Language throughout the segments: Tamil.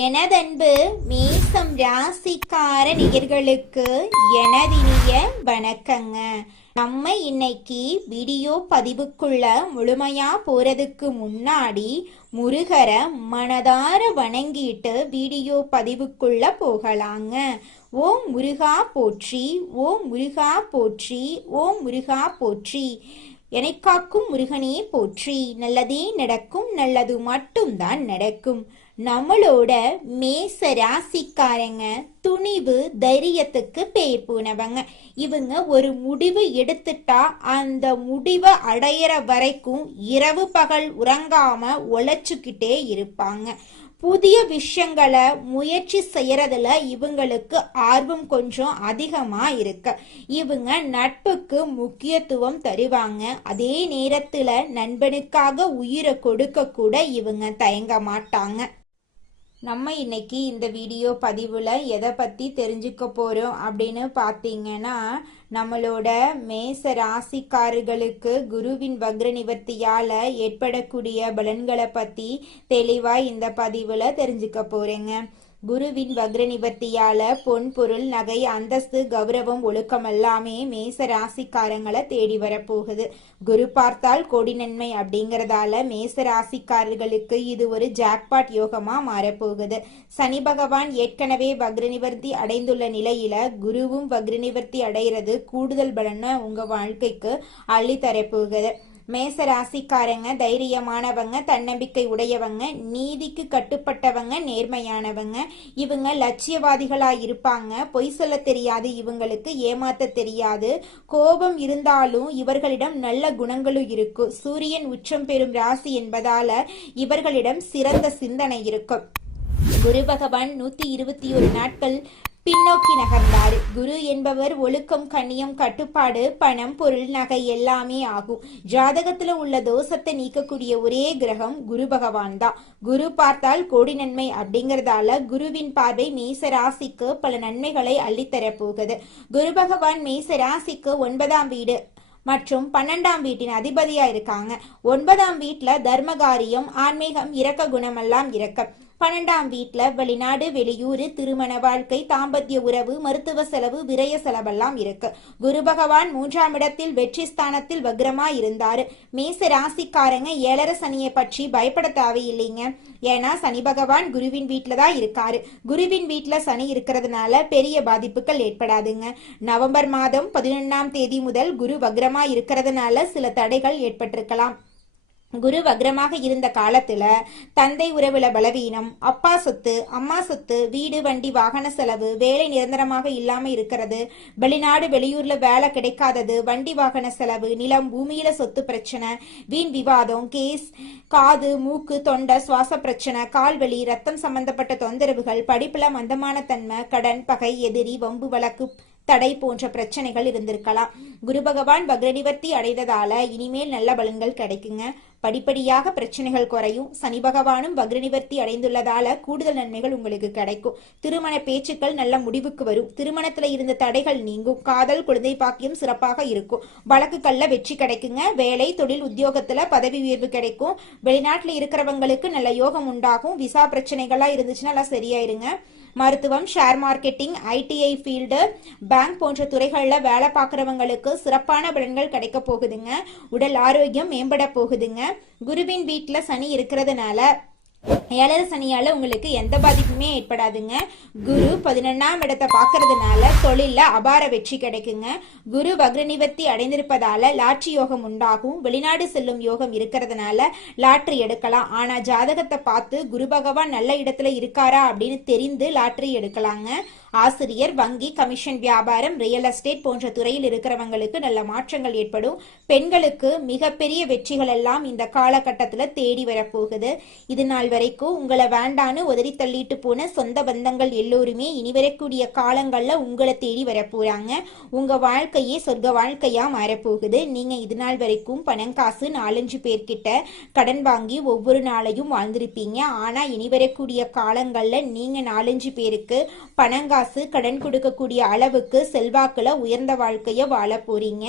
எனதன்பு மேசம் ராசிக்கார நேயர்களுக்கு எனதினிய வணக்கங்க. நம்ம இன்னைக்கு வீடியோ பதிவுக்குள்ள முழுமையா போறதுக்கு முன்னாடி முருகரை மனதார வணங்கிட்டு வீடியோ பதிவுக்குள்ள போகலாங்க. ஓம் முருகா போற்றி, ஓம் முருகா போற்றி, ஓம் முருகா போற்றி. எனக்காக்கும் முருகனே போற்றி. நல்லதே நடக்கும், நல்லது மட்டும்தான் நடக்கும். நம்மளோட மேச ராசிக்காரங்க துணிவு தைரியத்துக்கு பேர் போனவங்க. இவங்க ஒரு முடிவு எடுத்துட்டா அந்த முடிவை அடையிற வரைக்கும் இரவு பகல் உறங்காம உழைச்சுக்கிட்டே இருப்பாங்க. புதிய விஷயங்களை முயற்சி செய்யறதுல இவங்களுக்கு ஆர்வம் கொஞ்சம் அதிகமா இருக்கு. இவங்க நட்புக்கு முக்கியத்துவம் தருவாங்க. அதே நேரத்துல நண்பனுக்காக உயிரை கொடுக்க கூட இவங்க தயங்க மாட்டாங்க. நம்ம இன்னைக்கு இந்த வீடியோ பதிவில் எதை பற்றி தெரிஞ்சுக்க போகிறோம் அப்படின்னு பார்த்தீங்கன்னா, நம்மளோட மேச ராசிக்காரர்களுக்கு குருவின் வக்ர நிவர்த்தியால் ஏற்படக்கூடிய பலன்களை பற்றி தெளிவாக இந்த பதிவில் தெரிஞ்சுக்க போகிறேங்க. குருவின் வக்ர நிவர்த்தியால பொன் பொருள் நகை அந்தஸ்து கௌரவம் ஒழுக்கம் எல்லாமே மேச ராசிக்காரங்களை தேடி வரப்போகுது. குரு பார்த்தால் கோடி நன்மை அப்படிங்கறதால மேச ராசிக்காரர்களுக்கு இது ஒரு ஜாக்பாட் யோகமா மாறப்போகுது. சனி பகவான் ஏற்கனவே வக்ர நிவர்த்தி அடைந்துள்ள நிலையில குருவும் வக்ர நிவர்த்தி அடைகிறது கூடுதல் பலனை உங்க வாழ்க்கைக்கு அள்ளி தரப்போகுது. மேச ராசிக்காரங்க தைரியமானவங்க, தன்னம்பிக்கை உடையவங்க, நீதிக்கு கட்டுப்பட்டவங்க, நேர்மையானவங்க. இவங்க லட்சியவாதிகளா இருப்பாங்க. பொய் சொல்ல தெரியாது, இவங்களுக்கு ஏமாத்த தெரியாது. கோபம் இருந்தாலும் இவர்களிடம் நல்ல குணங்களும் இருக்கும். சூரியன் உச்சம் பெறும் ராசி என்பதால இவர்களிடம் சிறந்த சிந்தனை இருக்கும். குரு பகவான் 121 நாட்கள் பின்னோக்கி நகர்ந்தாரு. குரு என்பவர் ஒழுக்கம், கண்ணியம், கட்டுப்பாடு, பணம், பொருள், நகை எல்லாமே ஆகும். ஜாதகத்துல உள்ள தோஷத்தை நீக்கக்கூடிய ஒரே கிரகம் குரு பகவான் தான். குரு பார்த்தால் கோடி நன்மை அப்படிங்கறதால குருவின் பார்வை மேச ராசிக்கு பல நன்மைகளை அள்ளித்தர போகுது. குரு பகவான் மேச ராசிக்கு 9ஆம் வீடு மற்றும் 12ஆம் வீட்டின் அதிபதியா இருக்காங்க. 9ஆம் வீட்டுல தர்மகாரியம், ஆன்மீகம், இரக்க குணமெல்லாம் இருக்க. 12ஆம் வீட்டுல வெளிநாடு, வெளியூர், திருமண வாழ்க்கை, தாம்பத்திய உறவு, மருத்துவ செலவு, விரய செலவெல்லாம் இருக்கு. குரு பகவான் 3ஆம் இடத்தில் வெற்றி ஸ்தானத்தில் வக்ரமா இருந்தாரு. மேச ராசிக்காரங்க 7.5 சனியை பற்றி பயப்பட தேவையில்லைங்க. ஏன்னா சனி பகவான் குருவின் வீட்டுல தான் இருக்காரு. குருவின் வீட்டுல சனி இருக்கிறதுனால பெரிய பாதிப்புகள் ஏற்படாதுங்க. நவம்பர் மாதம் 11ஆம் தேதி முதல் குரு வக்ரமா இருக்கிறதுனால சில தடைகள் ஏற்பட்டிருக்கலாம். குரு வக்ரமாக இருந்த காலத்துல தந்தை உறவுல பலவீனம், அப்பா சொத்து, அம்மா சொத்து, வீடு, வண்டி, வாகன செலவு, வேலை நிரந்தரமாக இல்லாம இருக்கிறது, வெளிநாடு வெளியூர்ல வேலை கிடைக்காதது, வண்டி வாகன செலவு, நிலம் பூமியில சொத்து பிரச்சனை, வீண் விவாதம், கேஸ், காது, மூக்கு, தொண்டை, சுவாச பிரச்சனை, கால்வலி, ரத்தம் சம்பந்தப்பட்ட தொந்தரவுகள், படிப்புல மந்தமான தன்மை, கடன், பகை, எதிரி, வம்பு வழக்கு, தடை போன்ற பிரச்சனைகள் இருந்திருக்கலாம். குரு பகவான் வக்ர நிவர்த்தி அடைந்ததால இனிமேல் நல்ல பலன்கள் கிடைக்குங்க. படிப்படியாக பிரச்சனைகள் குறையும். சனி பகவானும் வக்ர நிவர்த்தி அடைந்துள்ளதால கூடுதல் நன்மைகள் உங்களுக்கு கிடைக்கும். திருமண பேச்சுக்கள் நல்ல முடிவுக்கு வரும். திருமணத்துல இருந்த தடைகள் நீங்கும். காதல், குழந்தை பாக்கியம் சிறப்பாக இருக்கும். வழக்குகள்ல வெற்றி கிடைக்குங்க. வேலை, தொழில், உத்தியோகத்துல பதவி உயர்வு கிடைக்கும். வெளிநாட்டுல இருக்கிறவங்களுக்கு நல்ல யோகம் உண்டாகும். விசா பிரச்சனைகளா இருந்துச்சுன்னா எல்லாம் சரியாயிருங்க. மருத்துவம், share marketing, ITI field, bank போன்ற துறைகளில் வேலை பார்க்குறவங்களுக்கு சிறப்பான பலன்கள் கிடைக்க போகுதுங்க. உடல் ஆரோக்கியம் மேம்பட போகுதுங்க. குருவின் வீட்டில் சனி இருக்கிறதுனால 7.5 சனியால உங்களுக்கு எந்த பாதிப்புமே ஏற்படாதுங்க. குரு 11ஆம் இடத்தை பார்க்கறதுனால தொழில அபார வெற்றி கிடைக்குங்க. குரு வக்ர நிவர்த்தி அடைந்திருப்பதால லாட்ரி யோகம் உண்டாகும். வெளிநாடு செல்லும் யோகம் இருக்கிறதுனால லாட்ரி எடுக்கலாம். ஆனா ஜாதகத்தை பார்த்து குரு பகவான் நல்ல இடத்துல இருக்காரா அப்படின்னு தெரிந்து லாட்ரி எடுக்கலாங்க. ஆசிரியர், வங்கி, கமிஷன் வியாபாரம், ரியல் எஸ்டேட் போன்ற துறையில் இருக்கிறவங்களுக்கு நல்ல மாற்றங்கள் ஏற்படும். பெண்களுக்கு மிகப்பெரிய வெற்றிகள் எல்லாம் இந்த காலகட்டத்துல தேடி வரப்போகுது. இது நாள் வரைக்கும் உங்களை வேண்டான்னு உதறி தள்ளிட்டு போன சொந்த பந்தங்கள் எல்லோருமே இனி வரக்கூடிய காலங்கள்ல உங்களை தேடி வரப்போறாங்க. உங்க வாழ்க்கையே சொர்க்க வாழ்க்கையா மாறப்போகுது. நீங்க இது நாள் வரைக்கும் பணம் காசு 4-5 பேர்கிட்ட கடன் வாங்கி ஒவ்வொரு நாளையும் வாழ்ந்திருப்பீங்க. ஆனா இனி வரக்கூடிய காலங்கள்ல நீங்க 4-5 பேருக்கு பணம் காசு கடன் கொடுக்கக்கூடிய அளவுக்கு செல்வாக்குல உயர்ந்த வாழ்க்கைய வாழ போறீங்க.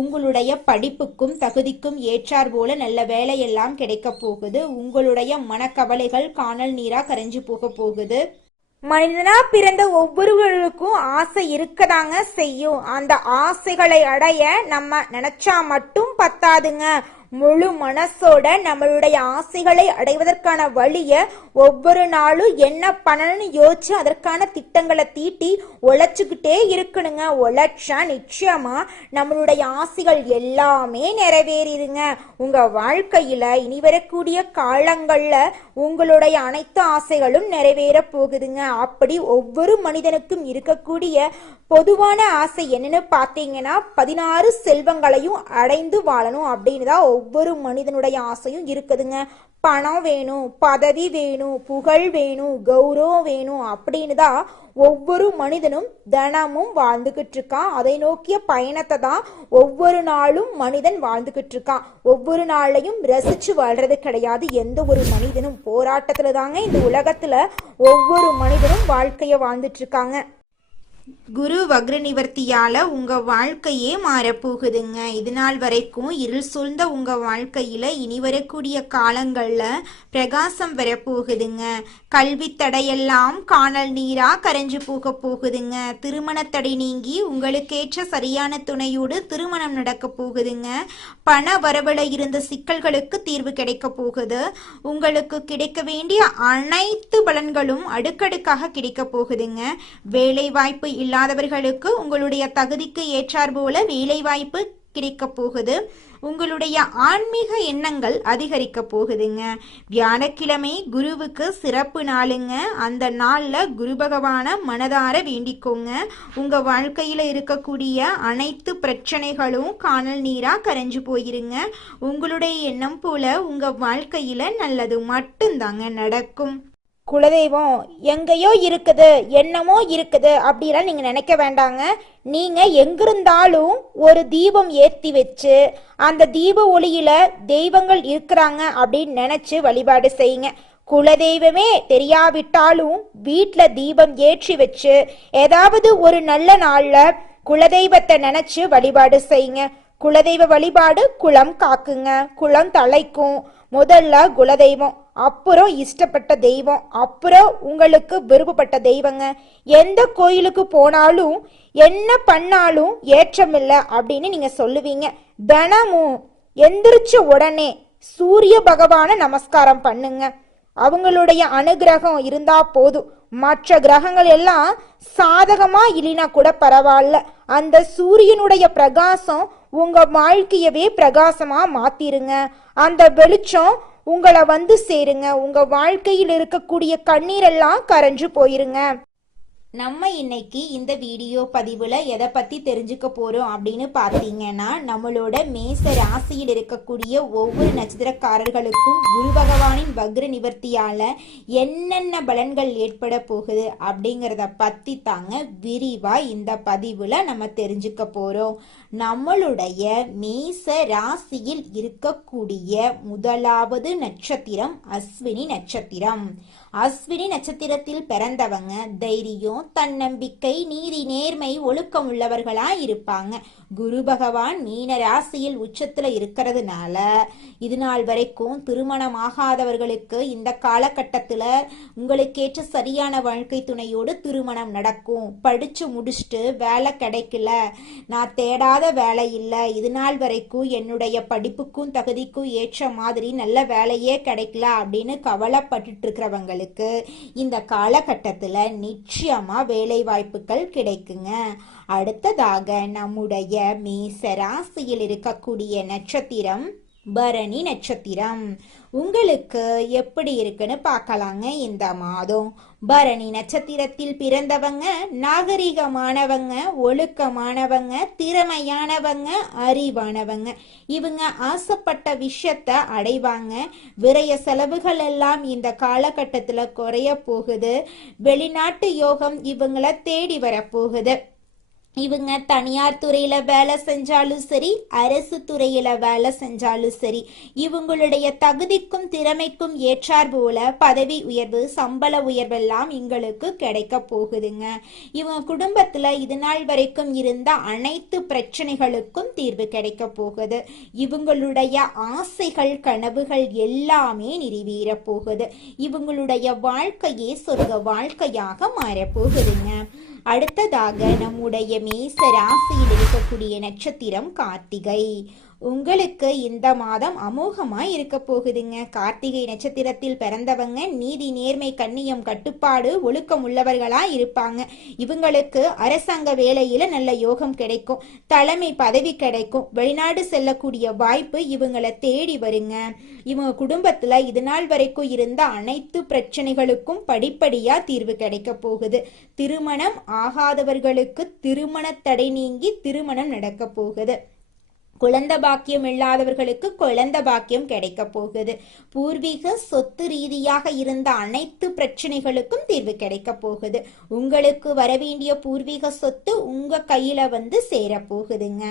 உங்களுடைய படிப்புக்கும் தகுதிக்கும் ஏற்றார் போல நல்ல வேலையெல்லாம் கிடைக்க போகுது. உங்களுடைய மனக்கவலைகள் காணல் நீரா கரைஞ்சு போக போகுது. மனிதனா பிறந்த ஒவ்வொருவருக்கும் ஆசை இருக்கதாங்க செய்யும். அந்த ஆசைகளை அடைய நம்ம நினைச்சா மட்டும் பத்தாதுங்க. முழு மனசோட நம்மளுடைய ஆசைகளை அடைவதற்கான வழிய ஒவ்வொரு நாளும் என்ன பண்ணணும்னு யோசிச்சு அதற்கான திட்டங்களை தீட்டி உழைச்சுக்கிட்டே இருக்கணுங்க. உழைச்சா நிச்சயமா நம்மளுடைய ஆசைகள் எல்லாமே நிறைவேறிடுங்க. உங்க வாழ்க்கையில இனி வரக்கூடிய காலங்கள்ல உங்களுடைய அனைத்து ஆசைகளும் நிறைவேற போகுதுங்க. அப்படி ஒவ்வொரு மனிதனுக்கும் இருக்கக்கூடிய பொதுவான ஆசை என்னன்னு பார்த்தீங்கன்னா 16 செல்வங்களையும் அடைந்து வாழணும் அப்படின்னு தான் ஒவ்வொரு மனிதனுடைய ஆசையும் இருக்குதுங்க. பணம் வேணும், பதவி வேணும், புகழ் வேணும், கௌரவம் வேணும் அப்படின்னு தான் ஒவ்வொரு மனிதனும் தினமும் வாழ்ந்துகிட்டு இருக்கான். அதை நோக்கிய பயணத்தை தான் ஒவ்வொரு நாளும் மனிதன் வாழ்ந்துகிட்டு இருக்கான். ஒவ்வொரு நாளையும் ரசிச்சு வாழ்றது கிடையாது. எந்த ஒரு மனிதனும் போராட்டத்துல தாங்க இந்த உலகத்துல ஒவ்வொரு மனிதனும் வாழ்க்கைய வாழ்ந்துட்டு இருக்காங்க. குரு வக்ர நிவர்த்தியால உங்க வாழ்க்கையே மாறப்போகுதுங்க. இது நாள் வரைக்கும் இருள் சூழ்ந்த உங்க வாழ்க்கையில இனி வரக்கூடிய காலங்கள்ல பிரகாசம் வரப்போகுதுங்க. கல்வி தடையெல்லாம் காணல் நீரா கரைஞ்சு போக போகுதுங்க. திருமண தடை நீங்கி உங்களுக்கேற்ற சரியான துணையோடு திருமணம் நடக்க போகுதுங்க. பண வரவுல இருந்த சிக்கல்களுக்கு தீர்வு கிடைக்க போகுது. உங்களுக்கு கிடைக்க வேண்டிய அனைத்து பலன்களும் அடுக்கடுக்காக கிடைக்க போகுதுங்க. வேலை வாய்ப்பு இல்லாதவர்களுக்கு உங்களுடைய தகுதிக்கு ஏற்றார் போல வேலை வாய்ப்பு கிடைக்க போகுது. உங்களுடைய ஆன்மீக எண்ணங்கள் அதிகரிக்க போகுதுங்க. வியாழக்கிழமை குருவுக்கு சிறப்பு நாளுங்க. அந்த நாள்ல குரு பகவான மனதார வேண்டிக்கோங்க. உங்க வாழ்க்கையில இருக்கக்கூடிய அனைத்து பிரச்சனைகளும் காணல் நீரா கரைஞ்சு போயிருங்க. உங்களுடைய எண்ணம் போல உங்க வாழ்க்கையில நல்லது மட்டும்தாங்க நடக்கும். குலதெய்வம் எங்கேயோ இருக்குது, என்னமோ இருக்குது அப்படிலாம் நீங்க நினைக்க வேண்டாங்க. நீங்க எங்கிருந்தாலும் ஒரு தீபம் ஏற்றி வச்சு அந்த தீப ஒளியில தெய்வங்கள் இருக்கிறாங்க அப்படின்னு நினைச்சு வழிபாடு செய்யுங்க. குலதெய்வமே தெரியாவிட்டாலும் வீட்டுல தீபம் ஏற்றி வச்சு ஏதாவது ஒரு நல்ல நாள்ல குலதெய்வத்தை நினைச்சு வழிபாடு செய்யுங்க. குலதெய்வ வழிபாடு குலம் காக்குங்க, குலம் தலைக்கும். முதல்ல குலதெய்வம், அப்புறம் இஷ்டப்பட்ட தெய்வம், அப்புறம் உங்களுக்கு விருப்பப்பட்ட தெய்வங்க. எந்த கோயிலுக்கு போனாலும் என்ன பண்ணாலும் ஏற்றமில்லை அப்படின்னு நீங்க சொல்லுவீங்க. தினமும் எந்திரிச்ச உடனே சூரிய பகவான நமஸ்காரம் பண்ணுங்க. அவங்களுடைய அனுகிரகம் இருந்தா போதும். மற்ற கிரகங்கள் எல்லாம் சாதகமா இல்லைனா கூட பரவாயில்ல, அந்த சூரியனுடைய பிரகாசம் உங்க வாழ்க்கையவே பிரகாசமா மாத்திருங்க. அந்த வெளிச்சம் உங்களை வந்து சேருங்க. உங்க வாழ்க்கையில் இருக்கக்கூடிய கண்ணீரெல்லாம் கரைஞ்சு போயிருங்க. நம்ம இன்னைக்கு இந்த வீடியோ பதிவுல எதை பத்தி தெரிஞ்சுக்க போறோம் அப்படின்னு பார்த்தீங்கன்னா, நம்மளோட மேச ராசியில் இருக்கக்கூடிய ஒவ்வொரு நட்சத்திரக்காரர்களுக்கும் குரு பகவானின் வக்ர நிவர்த்தியால என்னென்ன பலன்கள் ஏற்பட போகுது அப்படிங்கிறத பத்தி தாங்க விரிவா இந்த பதிவுல நம்ம தெரிஞ்சுக்க போறோம். நம்மளுடைய மேச ராசியில் இருக்கக்கூடிய முதலாவது நட்சத்திரம் அஸ்வினி நட்சத்திரம். அஸ்வினி நட்சத்திரத்தில் பிறந்தவங்க தைரியம், தன்னம்பிக்கை, நீதி, நேர்மை, ஒழுக்கம் உள்ளவர்களா இருப்பாங்க. குரு பகவான் மீன ராசியில் உச்சத்துல இருக்கிறதுனால இது நாள் வரைக்கும் திருமணம் ஆகாதவர்களுக்கு இந்த காலகட்டத்துல உங்களுக்கேற்ற சரியான வாழ்க்கை துணையோடு திருமணம் நடக்கும். படிச்சு முடிச்சுட்டு வேலை கிடைக்கல, நான் தேடாத வேலை இல்லை, இது நாள் வரைக்கும் என்னுடைய படிப்புக்கும் தகுதிக்கும் ஏற்ற மாதிரி நல்ல வேலையே கிடைக்கல அப்படின்னு கவலைப்பட்டு இருக்கிறவங்களுக்கு இந்த காலகட்டத்துல நிச்சயமா வேலை வாய்ப்புகள் கிடைக்குங்க. அடுத்ததாக நம்முடைய மேச ராசியில் இருக்கக்கூடிய நட்சத்திரம் பரணி நட்சத்திரம். உங்களுக்கு எப்படி இருக்குன்னு பார்க்கலாங்க. இந்த மாதம் பரணி நட்சத்திரத்தில் பிறந்தவங்க நாகரிகமானவங்க, ஒழுக்கமானவங்க, திறமையானவங்க, அறிவானவங்க. இவங்க ஆசைப்பட்ட விஷயத்த அடைவாங்க. விரய செலவுகள் எல்லாம் இந்த காலகட்டத்துல குறைய போகுது. வெளிநாட்டு யோகம் இவங்கள தேடி வரப்போகுது. இவங்க தனியார் துறையில வேலை செஞ்சாலும் சரி, அரசு துறையில வேலை செஞ்சாலும் சரி, இவங்களுடைய தகுதிக்கும் திறமைக்கும் ஏற்றார் போல பதவி உயர்வு, சம்பள உயர்வெல்லாம் இவங்களுக்கு கிடைக்க போகுதுங்க. இவங்க குடும்பத்துல இது நாள் வரைக்கும் இருந்த அனைத்து பிரச்சனைகளுக்கும் தீர்வு கிடைக்க போகுது. இவங்களுடைய ஆசைகள், கனவுகள் எல்லாமே நிறைவேற போகுது. இவங்களுடைய வாழ்க்கையே சொர்க்க வாழ்க்கையாக மாறப்போகுதுங்க. அடுத்ததாக நம்முடைய மேச ராசியில் இருக்கக்கூடிய நட்சத்திரம் கார்த்திகை. உங்களுக்கு இந்த மாதம் அமோகமா இருக்க போகுதுங்க. கார்த்திகை நட்சத்திரத்தில் பிறந்தவங்க நீதி, நேர்மை, கண்ணியம், கட்டுப்பாடு, ஒழுக்கம் உள்ளவர்களா இருப்பாங்க. இவங்களுக்கு அரசாங்க வேலையில நல்ல யோகம் கிடைக்கும், தலைமை பதவி கிடைக்கும், வெளிநாடு செல்லக்கூடிய வாய்ப்பு இவங்களை தேடி வருங்க. இவங்க குடும்பத்துல இது நாள் வரைக்கும் இருந்த அனைத்து பிரச்சனைகளுக்கும் படிப்படியா தீர்வு கிடைக்க போகுது. திருமணம் ஆகாதவர்களுக்கு திருமண தடை நீங்கி திருமணம் நடக்க போகுது. குழந்தை பாக்கியம் இல்லாதவர்களுக்கு குழந்தை பாக்கியம் கிடைக்க போகுது. பூர்வீக சொத்து ரீதியாக இருந்த அனைத்து பிரச்சனைகளுக்கும் தீர்வு கிடைக்க போகுது. உங்களுக்கு வரவேண்டிய பூர்வீக சொத்து உங்க கையில வந்து சேர போகுதுங்க.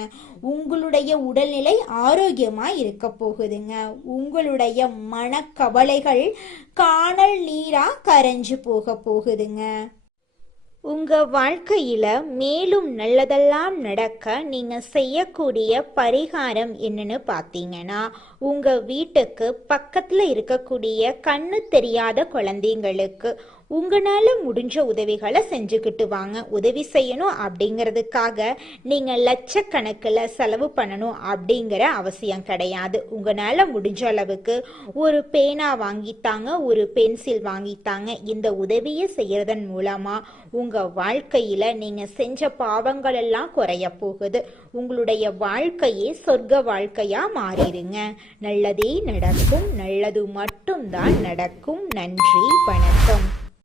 உங்களுடைய உடல்நிலை ஆரோக்கியமா இருக்க போகுதுங்க. உங்களுடைய மனக்கவலைகள் காணல் நீரா கரைஞ்சு போக போகுதுங்க. உங்க வாழ்க்கையில மேலும் நல்லதெல்லாம் நடக்க நீங்க செய்யக்கூடிய பரிகாரம் என்னன்னு பார்த்தீங்கன்னா, உங்க வீட்டுக்கு பக்கத்துல இருக்கக்கூடிய கண்ணு தெரியாத குழந்தைங்களுக்கு உங்களால முடிஞ்ச உதவிகளை செஞ்சுக்கிட்டு வாங்க. உதவி செய்யணும் அப்படிங்கிறதுக்காக நீங்க லட்சக்கணக்கில் செலவு பண்ணணும் அப்படிங்கிற அவசியம் கிடையாது. உங்களால முடிஞ்ச அளவுக்கு ஒரு பேனா வாங்கித்தாங்க, ஒரு பென்சில் வாங்கித்தாங்க. இந்த உதவியை செய்யறதன் மூலமா உங்க வாழ்க்கையில நீங்க செஞ்ச பாவங்கள் எல்லாம் குறைய போகுது. உங்களுடைய வாழ்க்கையே சொர்க்க வாழ்க்கையா மாறிடுங்க. நல்லதே நடக்கும், நல்லது மட்டும்தான் நடக்கும். நன்றி, வணக்கம்.